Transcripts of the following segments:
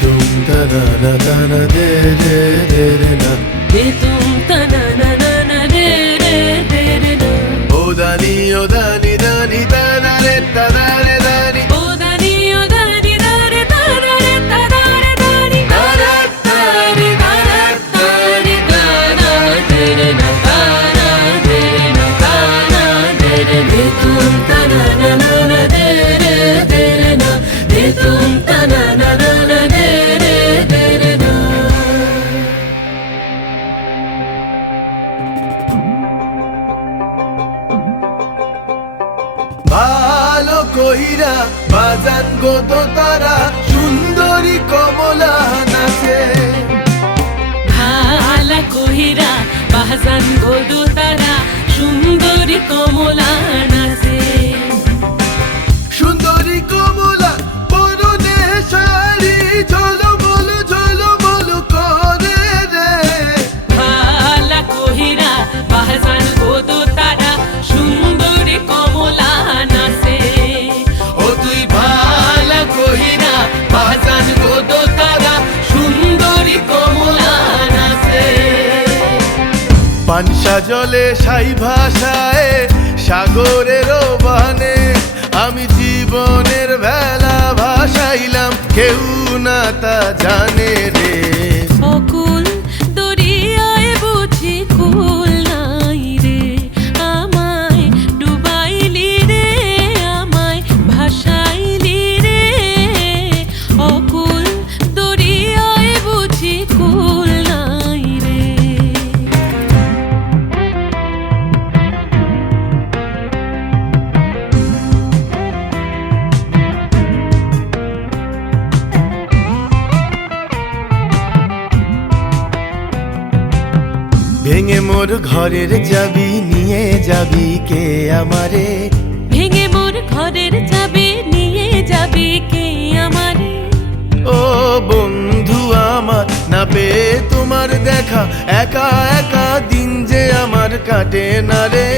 তুম তানা তানা দে রে রে রে না দে তুম তানা না না না রে রে রে রে না ও দানি দানি তানা রে তানা রে দানি ও দানি দারে তারা রে তারা রে দানি তারা তারে তারা তারে তারা রে রে না তারা রে রে না তারা রে রে দে তুম তানা না না না রে রে রে রে না দে তুম তানা না না না রে রে রে রে না ভালো কইরা বাজান গো তো তারা সুন্দরী কমলা নাচে ভালা কহিরা বাহাজান গোদো তারা সুন্দরী কমলা নাচে সুন্দরী কমলা পরনে শাড়ি ঝলমল করে রে ভালা কহিরা বাহাজান গোদো তারা সুন্দরী কমলা নাচে ও তুই ভালো কইরা বাজান গো তো তারা সুন্দরী কমলা নাচে পানসা জলে সাই ভাষায় সাগরের বানে আমি জীবনের বেলা ভাসাইলাম কেউ না তা জানে রে অকুল দরিয়ায় বুঝি কুল নাই রে আমায় ডুবাইলি রে আমায় ভাসাইলি রে অকুল দরিয়ায় বুঝি কুল নাই রে ভেঙে মোর ঘরের চাবি নিয়ে যাবি কে আমারে ভেঙে মোর ঘরের চাবি নিয়ে যাবি কে আমারে ও বন্ধু আমার না পেয়ে তোমার দেখা একা একা দিন যে আমার কাটে না রে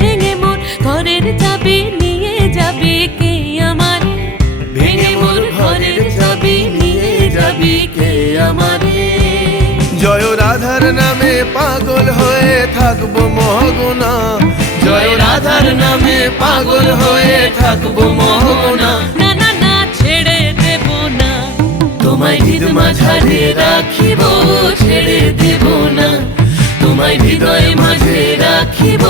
ভেঙে মোর ঘরের চাবি নিয়ে যাবি কে আমারে ভেঙে মোর ঘরের চাবি নিয়ে যাবি কে আমারে জয় রাধার নামে পাগল হয়ে থাকবো মহগোনা জয় রাধার নামে পাগল হয়ে থাকবো মহগোনা না না না ছেড়ে দেব না তোমায় হৃদ মাঝারে রাখিব ছেড়ে দেব না তোমায় হৃদয় মাঝে রাখিব